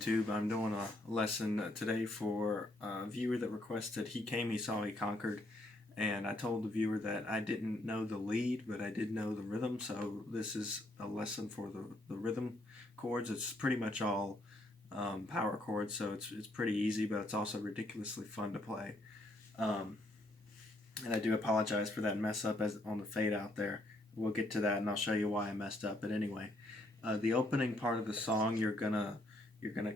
YouTube. I'm doing a lesson today for a viewer that requested. He came, he saw, he conquered, and I told the viewer that I didn't know the lead, but I did know the rhythm, so this is a lesson for the rhythm chords. It's pretty much all power chords, so it's pretty easy, but it's also ridiculously fun to play. And I do apologize for that mess up on the fade out there. We'll get to that, and I'll show you why I messed up, but anyway. The opening part of the song, you're gonna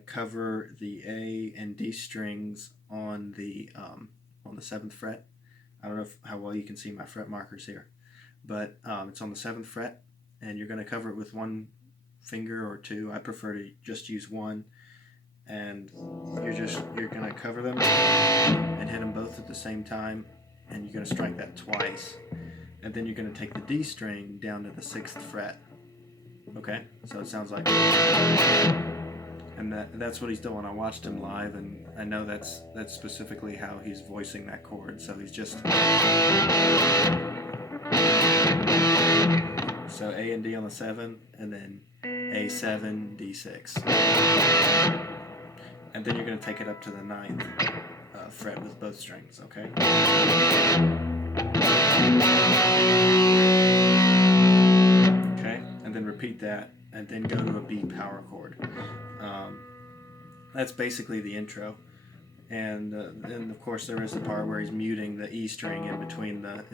cover the A and D strings on the 7th fret. I don't know how well you can see my fret markers here, but it's on the 7th fret, and you're gonna cover it with one finger or two. I prefer to just use one, and you're gonna cover them and hit them both at the same time, and you're gonna strike that twice, and then you're gonna take the D string down to the 6th fret. Okay, so it sounds like, and that's what he's doing. I watched him live, and I know that's specifically how he's voicing that chord. So he's just, so A and D on the 7, and then A7, D6, and then you're going to take it up to the 9th fret with both strings. Okay. And then repeat that, and then go to a B power chord. That's basically the intro, and then of course there is the part where he's muting the E string in between the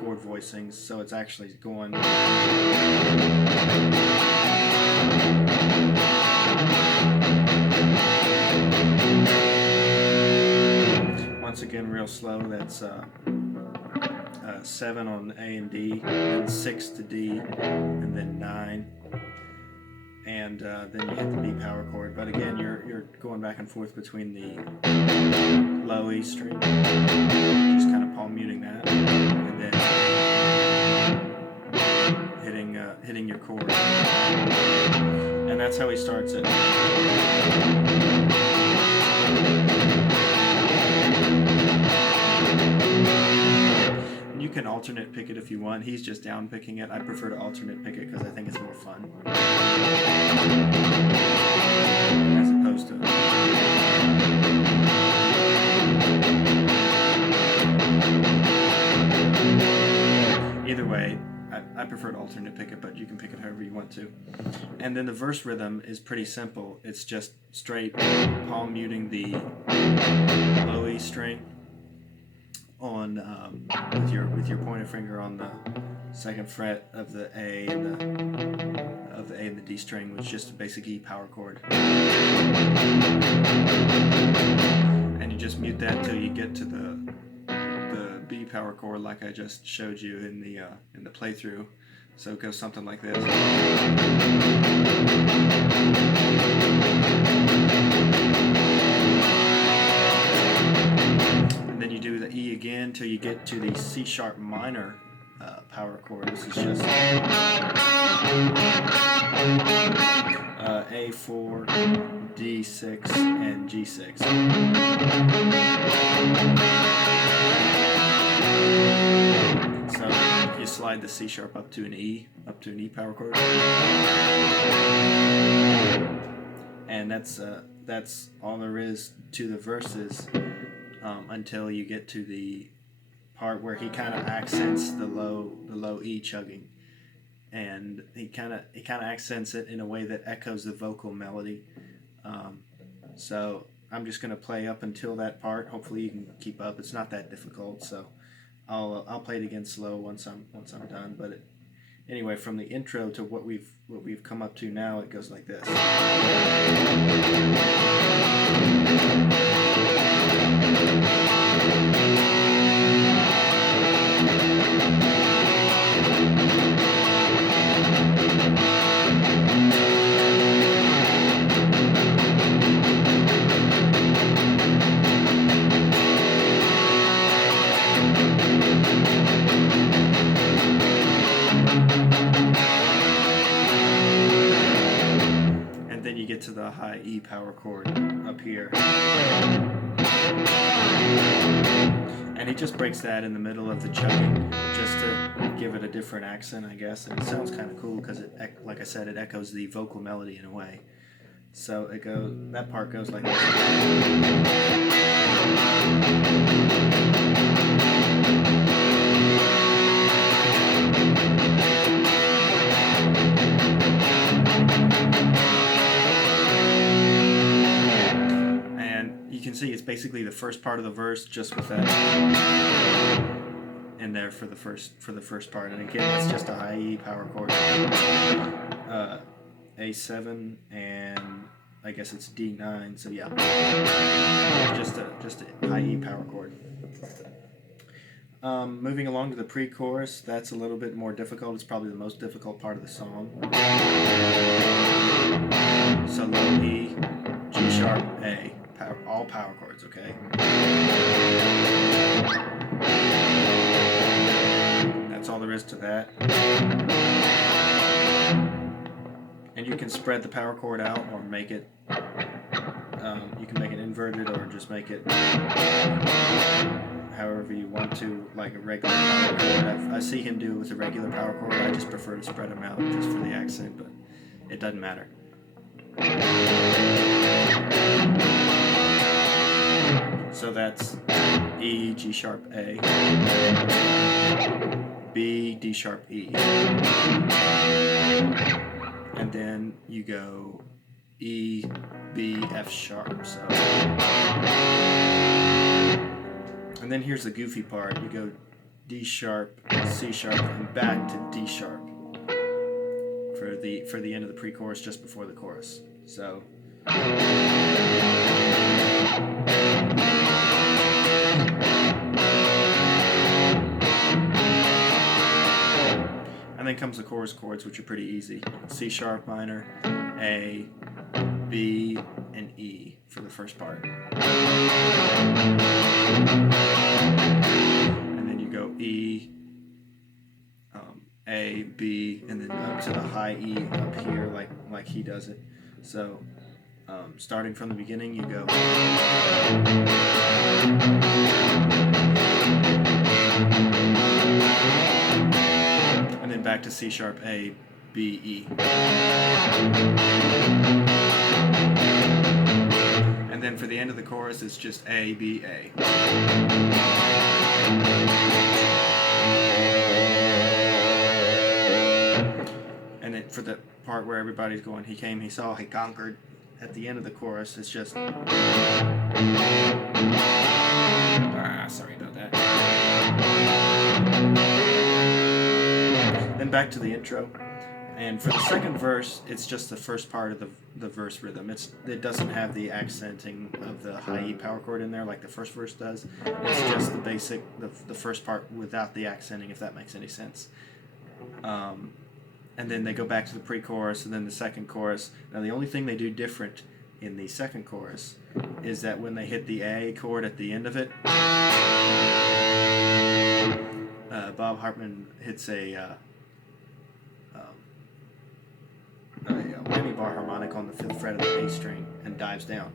chord voicings, so it's actually going. Once again, real slow. That's 7 on A and D, then 6 to D, and then 9, and then you hit the B power chord. But again, you're going back and forth between the low E string, just kind of palm muting that, and then hitting your chord, and that's how he starts it. You can alternate pick it if you want. He's just down picking it. I prefer to alternate pick it because I think it's more fun, as opposed to. Either way, I prefer to alternate pick it, but you can pick it however you want to. And then the verse rhythm is pretty simple. It's just straight palm muting the low E string on with your pointer finger on the 2nd fret of the A and the D string, which is just a basic E power chord, and you just mute that until you get to the B power chord, like I just showed you in the playthrough. So it goes something like this. And then you do the E again till you get to the C sharp minor power chord. This is just A4, D6, and G6. So you slide the C sharp up to an E power chord, and that's all there is to the verses until you get to the part where he kind of accents the low E chugging, and he kind of accents it in a way that echoes the vocal melody. So I'm just going to play up until that part. Hopefully you can keep up. It's not that difficult, so I'll play it again slow once I'm done. But anyway, from the intro to what we've come up to now, it goes like this. Then you get to the high E power chord up here, and he just breaks that in the middle of the chugging just to give it a different accent, I guess, and it sounds kind of cool because it, like I said, it echoes the vocal melody in a way. So it goes. That part goes like this. And you can see it's basically the first part of the verse, just with that in there for the first part. And again, it's just a high E power chord. A7 and I guess it's D9, so yeah, just a high E power chord. Moving along to the pre-chorus, that's a little bit more difficult. It's probably the most difficult part of the song. So low E, G sharp, A, all power chords, okay? That's all there is to that. And you can spread the power chord out or make it, you can make it inverted or just make it however you want to, like a regular power chord. I see him do it with a regular power chord. I just prefer to spread them out just for the accent, but it doesn't matter. So that's E, G sharp, A, B, D sharp, E. And then you go E, B, F sharp. So, and then here's the goofy part. You go D sharp, C sharp, and back to D sharp for the end of the pre-chorus, just before the chorus. So. And then comes the chorus chords, which are pretty easy. C sharp minor, A, B, and E for the first part. And then you go E, A, B, and then up to the high E up here, like he does it. So starting from the beginning, you go. And then back to C sharp, A, B, E. And then for the end of the chorus, it's just A, B, A. And then for the part where everybody's going, he came, he saw, he conquered, at the end of the chorus, it's just. Sorry about that. Then back to the intro, and for the second verse, it's just the first part of the verse rhythm. It doesn't have the accenting of the high E power chord in there like the first verse does. It's just the basic, the first part without the accenting, if that makes any sense. And then they go back to the pre-chorus, and then the second chorus. Now the only thing they do different in the second chorus is that when they hit the A chord at the end of it, Bob Hartman hits a whammy bar harmonic on the 5th fret of the A string and dives down.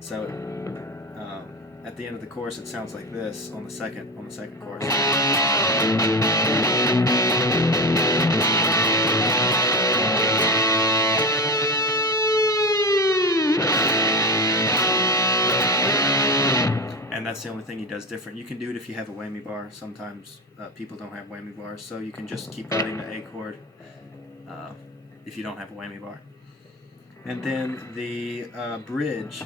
So at the end of the chorus, it sounds like this on the second chorus. And that's the only thing he does different. You can do it if you have a whammy bar. Sometimes people don't have whammy bars, so you can just keep writing the A chord if you don't have a whammy bar. And then the bridge,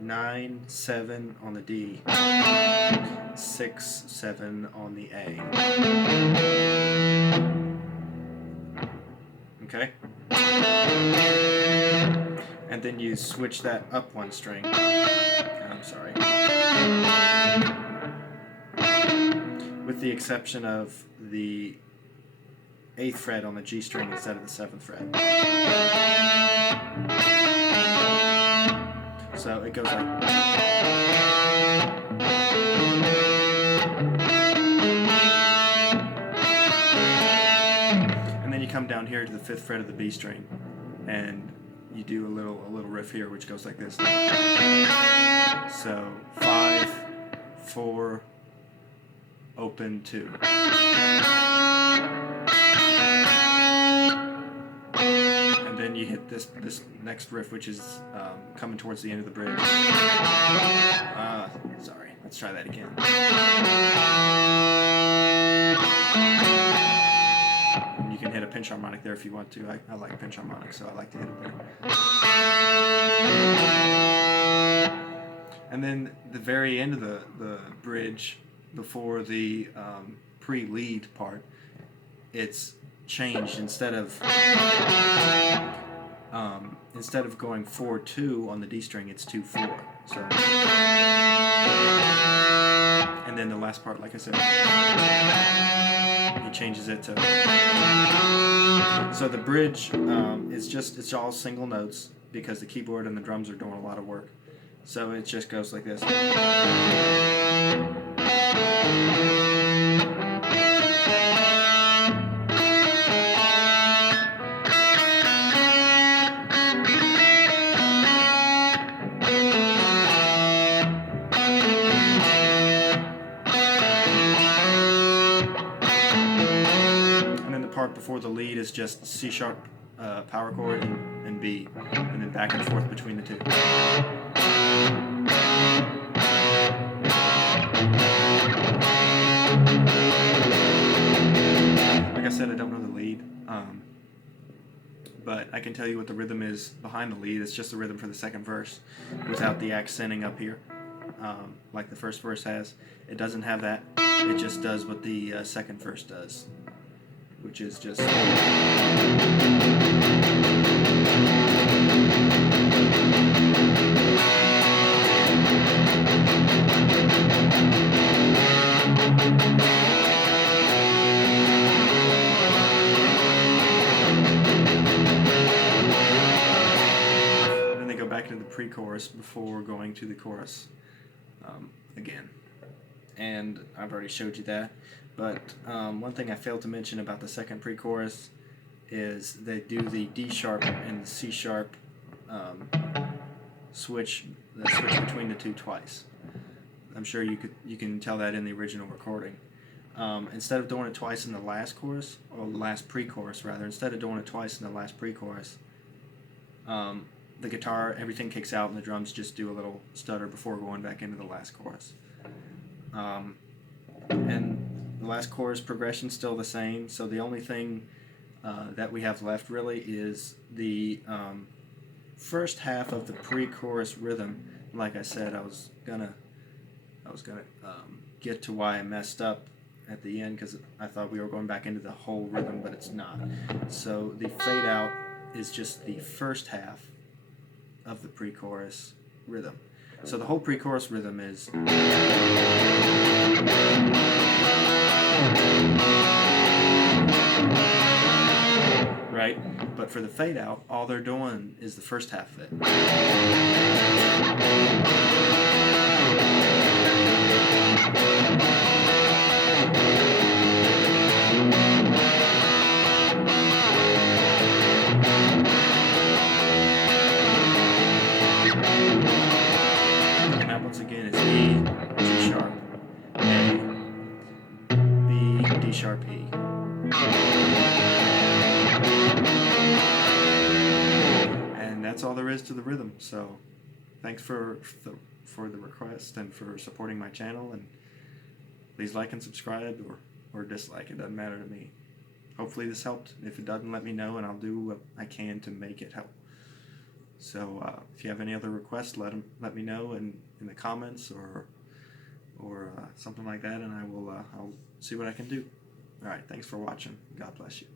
9/7 on the D, 6/7 on the A. Okay? And then you switch that up one string. I'm sorry. With the exception of the 8th fret on the G string instead of the 7th fret. So it goes like. And then you come down here to the 5th fret of the B string, and you do a little riff here, which goes like this. So 5, 4, open 2. then you hit this next riff, which is coming towards the end of the bridge. Sorry, let's try that again. And you can hit a pinch harmonic there if you want to. I like pinch harmonics, so I like to hit it there. And then the very end of the bridge, before the pre-lead part, it's changed. Instead of going 4-2 on the D string, it's 2-4. So, and then the last part, like I said, he changes it to. So the bridge it's all single notes because the keyboard and the drums are doing a lot of work. So it just goes like this. Part before the lead is just C sharp power chord and B, and then back and forth between the two. Like I said, I don't know the lead, but I can tell you what the rhythm is behind the lead. It's just the rhythm for the second verse without the accenting up here, like the first verse has. It doesn't have that. It just does what the second verse does, which is just. Then they go back into the pre-chorus before going to the chorus again. And I've already showed you that. But one thing I failed to mention about the second pre-chorus is they do the D sharp and the C sharp switch between the two twice. I'm sure you can tell that in the original recording. Instead of doing it twice in the last chorus, or last pre-chorus rather, instead of doing it twice in the last pre-chorus, the guitar, everything kicks out and the drums just do a little stutter before going back into the last chorus. And the last chorus progression's still the same, so the only thing that we have left really is the first half of the pre-chorus rhythm. Like I said, I was gonna get to why I messed up at the end because I thought we were going back into the whole rhythm, but it's not. So the fade out is just the first half of the pre-chorus rhythm. So the whole pre-chorus rhythm is. Right? But for the fade out, all they're doing is the first half of it. And that once again is E, G sharp, A, B, D sharp, E. And that's all there is to the rhythm. So thanks for the request and for supporting my channel, and please like and subscribe or dislike. It doesn't matter to me. Hopefully this helped. If it doesn't, let me know and I'll do what I can to make it help. So if you have any other requests, let me know in the comments or something like that, and I'll see what I can do. All right, thanks for watching. God bless you.